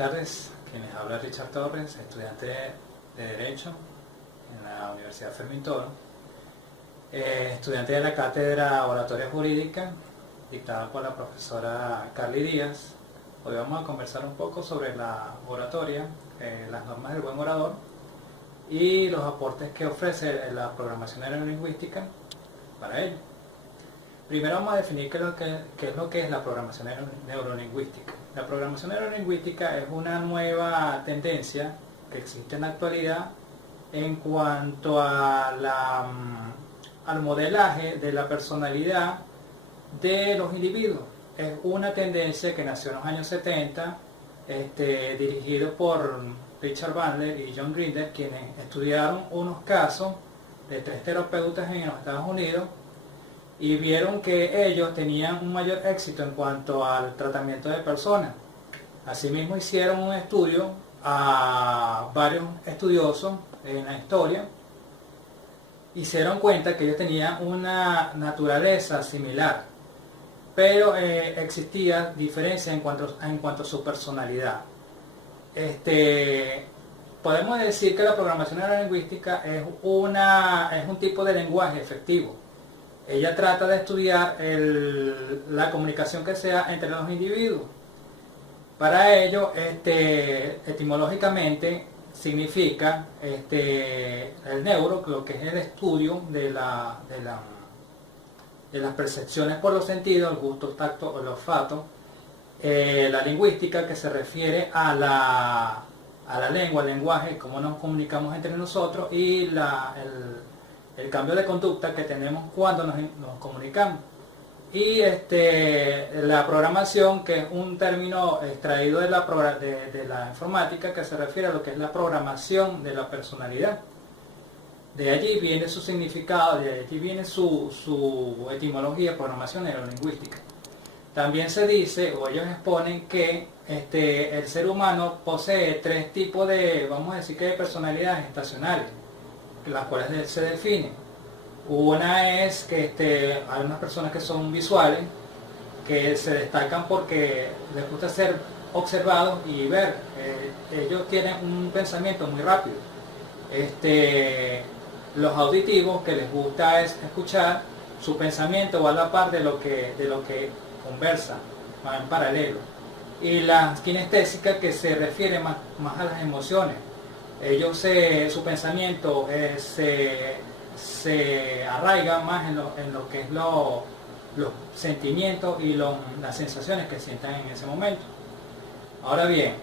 tardes, quienes habla Richard Torres, estudiante de Derecho en la Universidad Fermín Toro, estudiante de la cátedra Oratoria Jurídica, dictada por la profesora Carly Díaz. Hoy vamos a conversar un poco sobre la oratoria, las normas del buen orador y los aportes que ofrece la programación neurolingüística para ello. Primero vamos a definir qué es lo que es la programación neurolingüística. La programación neurolingüística es una nueva tendencia que existe en la actualidad en cuanto a al modelaje de la personalidad de los individuos. Es una tendencia que nació en los años 70, dirigido por Richard Bandler y John Grinder, quienes estudiaron unos casos de 3 terapeutas en los Estados Unidos y vieron que ellos tenían un mayor éxito en cuanto al tratamiento de personas. Asimismo hicieron un estudio a varios estudiosos en la historia y se dieron cuenta que ellos tenían una naturaleza similar, pero existía diferencia en cuanto a su personalidad. Podemos decir que la programación neurolingüística es un tipo de lenguaje efectivo. Ella trata de estudiar la comunicación que sea entre los individuos. Para ello, etimológicamente significa el neuro, lo que es el estudio de las percepciones por los sentidos, el gusto, el tacto, el olfato. La lingüística, que se refiere a la lengua, el lenguaje, cómo nos comunicamos entre nosotros, y el cambio de conducta que tenemos cuando nos comunicamos. Y la programación, que es un término extraído de la informática, que se refiere a lo que es la programación de la personalidad. De allí viene su significado, de allí viene su etimología, programación neurolingüística. También se dice, o ellos exponen, que el ser humano posee 3 tipos de, vamos a decir, que de personalidades estacionales, las cuales se definen. Una es que hay unas personas que son visuales, que se destacan porque les gusta ser observados y ver. Ellos tienen un pensamiento muy rápido. Los auditivos, que les gusta es escuchar, su pensamiento va a la par de lo que conversan, va en paralelo. Y las kinestésicas, que se refiere más a las emociones. Ellos su pensamiento se arraiga más en lo que es los sentimientos y las sensaciones que sientan en ese momento. Ahora bien,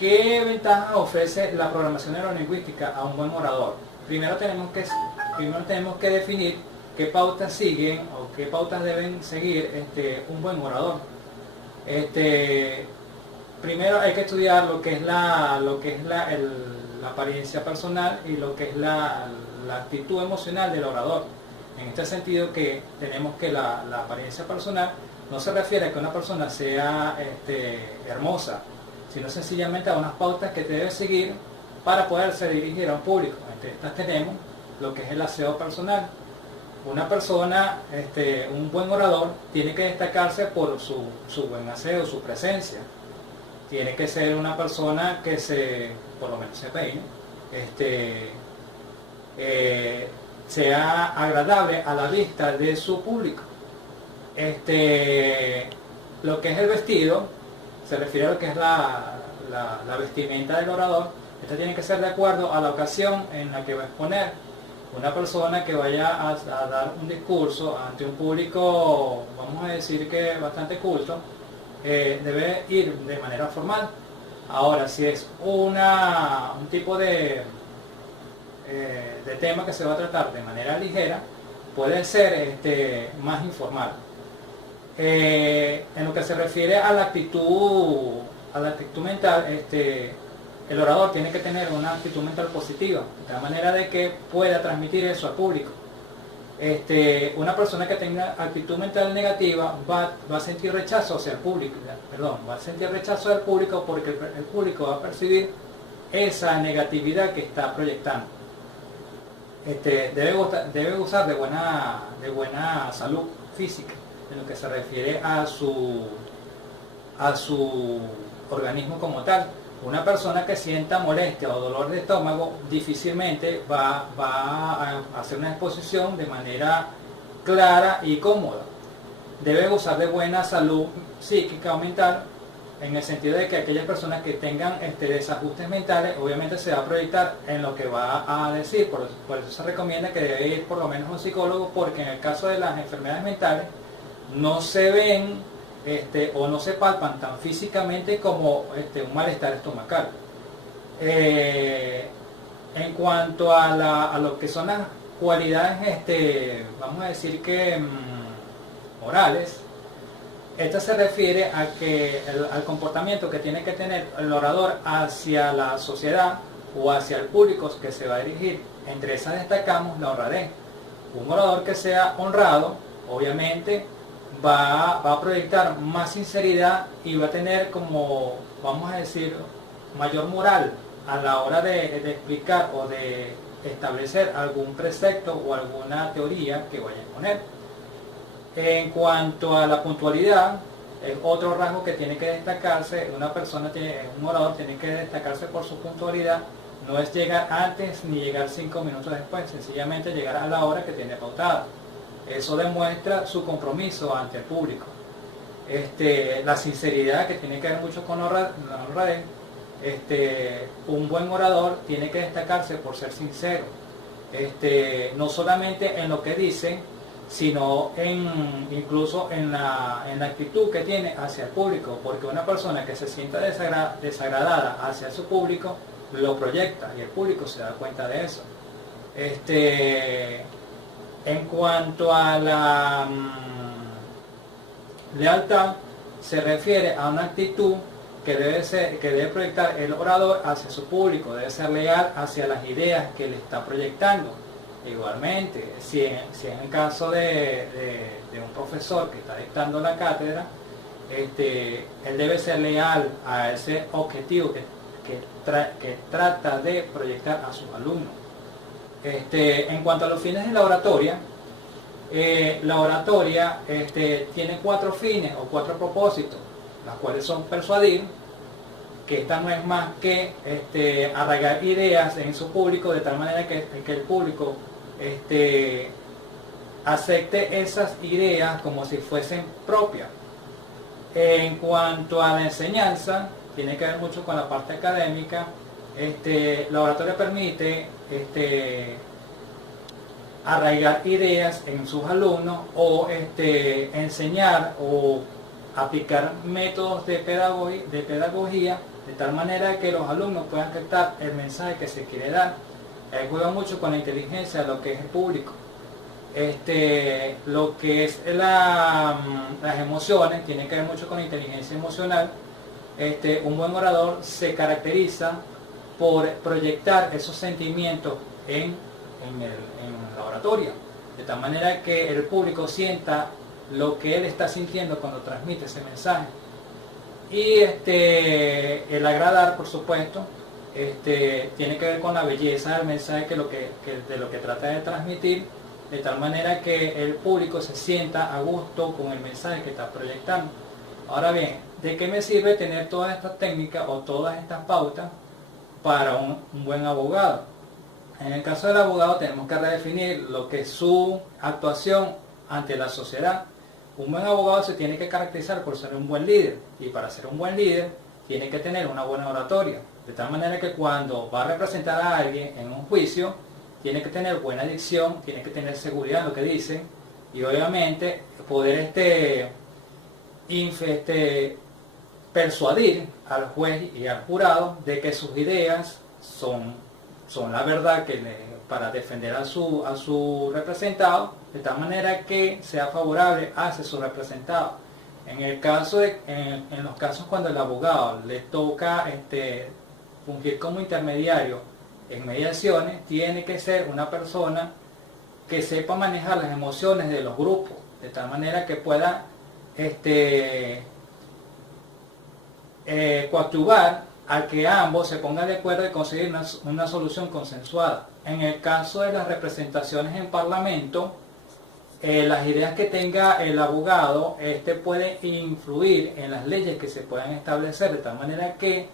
¿qué ventajas ofrece la programación neurolingüística a un buen orador? Primero tenemos que definir qué pautas siguen o qué pautas deben seguir un buen orador. Primero hay que estudiar lo que es la apariencia personal y lo que es la actitud emocional del orador. En este sentido, que tenemos que la apariencia personal no se refiere a que una persona sea hermosa, sino sencillamente a unas pautas que debe seguir para poderse dirigir a un público. Entre estas tenemos lo que es el aseo personal. Una persona, un buen orador, tiene que destacarse por su buen aseo, su presencia. Tiene que ser una persona que por lo menos se peine, sea agradable a la vista de su público. Lo que es el vestido, se refiere a lo que es la vestimenta del orador. Esta tiene que ser de acuerdo a la ocasión en la que va a exponer. Una persona que vaya a dar un discurso ante un público, vamos a decir que bastante culto, debe ir de manera formal. Ahora, si es un tipo de tema que se va a tratar de manera ligera, puede ser más informal. En lo que se refiere a la actitud mental, el orador tiene que tener una actitud mental positiva, de tal manera de que pueda transmitir eso al público. Una persona que tenga actitud mental negativa va a sentir rechazo hacia el público, va a sentir rechazo del público, porque el público va a percibir esa negatividad que está proyectando. Debe gozar de buena salud física, en lo que se refiere a su organismo como tal. Una persona que sienta molestia o dolor de estómago difícilmente va a hacer una exposición de manera clara y cómoda. Debe gozar de buena salud psíquica o mental, en el sentido de que aquellas personas que tengan desajustes mentales, obviamente se va a proyectar en lo que va a decir. Por eso se recomienda que debe ir por lo menos a un psicólogo, porque en el caso de las enfermedades mentales no se ven o no se palpan tan físicamente como un malestar estomacal. En cuanto a lo que son las cualidades, vamos a decir que morales, esta se refiere al comportamiento que tiene que tener el orador hacia la sociedad o hacia el público que se va a dirigir. Entre esas destacamos la honradez. Un orador que sea honrado, obviamente, va a proyectar más sinceridad y va a tener, como vamos a decir, mayor moral a la hora de explicar o de establecer algún precepto o alguna teoría que vaya a exponer. En cuanto a la puntualidad, es otro rasgo que tiene que destacarse. Un orador tiene que destacarse por su puntualidad. No es llegar antes ni llegar 5 minutos después, sencillamente llegar a la hora que tiene pautada. Eso demuestra su compromiso ante el público. La sinceridad, que tiene que ver mucho con la honradez. Un buen orador tiene que destacarse por ser sincero, no solamente en lo que dice, sino incluso en la actitud que tiene hacia el público, porque una persona que se sienta desagradada hacia su público lo proyecta y el público se da cuenta de eso. En cuanto a la lealtad, se refiere a una actitud que debe proyectar el orador hacia su público, debe ser leal hacia las ideas que le está proyectando. Igualmente, si en el caso de un profesor que está dictando la cátedra, él debe ser leal a ese objetivo que trata de proyectar a sus alumnos. En cuanto a los fines de la oratoria tiene 4 fines o 4 propósitos, las cuales son persuadir, que esta no es más que arraigar ideas en su público de tal manera que el público acepte esas ideas como si fuesen propias. En cuanto a la enseñanza, tiene que ver mucho con la parte académica. La oratoria permite arraigar ideas en sus alumnos o enseñar o aplicar métodos de pedagogía de tal manera que los alumnos puedan captar el mensaje que se quiere dar. Juega mucho con la inteligencia de lo que es el público. Lo que es las emociones tiene que ver mucho con la inteligencia emocional. Un buen orador se caracteriza por proyectar esos sentimientos en la oratoria, de tal manera que el público sienta lo que él está sintiendo cuando transmite ese mensaje. Y el agradar, por supuesto, tiene que ver con la belleza del mensaje de lo que trata de transmitir, de tal manera que el público se sienta a gusto con el mensaje que está proyectando. Ahora bien, ¿de qué me sirve tener todas estas técnicas o todas estas pautas para un buen abogado? En el caso del abogado tenemos que redefinir lo que es su actuación ante la sociedad. Un buen abogado se tiene que caracterizar por ser un buen líder, y para ser un buen líder tiene que tener una buena oratoria, de tal manera que cuando va a representar a alguien en un juicio tiene que tener buena dicción, tiene que tener seguridad en lo que dice, y obviamente poder persuadir al juez y al jurado de que sus ideas son la verdad para defender a su representado, de tal manera que sea favorable hacia su representado. En los casos cuando el abogado le toca fungir como intermediario en mediaciones, tiene que ser una persona que sepa manejar las emociones de los grupos, de tal manera que pueda coadyuvar a que ambos se pongan de acuerdo y conseguir una solución consensuada. En el caso de las representaciones en parlamento, las ideas que tenga el abogado puede influir en las leyes que se puedan establecer de tal manera que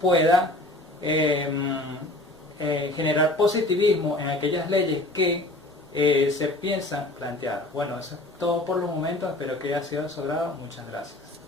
pueda generar positivismo en aquellas leyes que se piensan plantear. Bueno, eso es todo por los momentos, espero que haya sido de su agrado. Muchas gracias.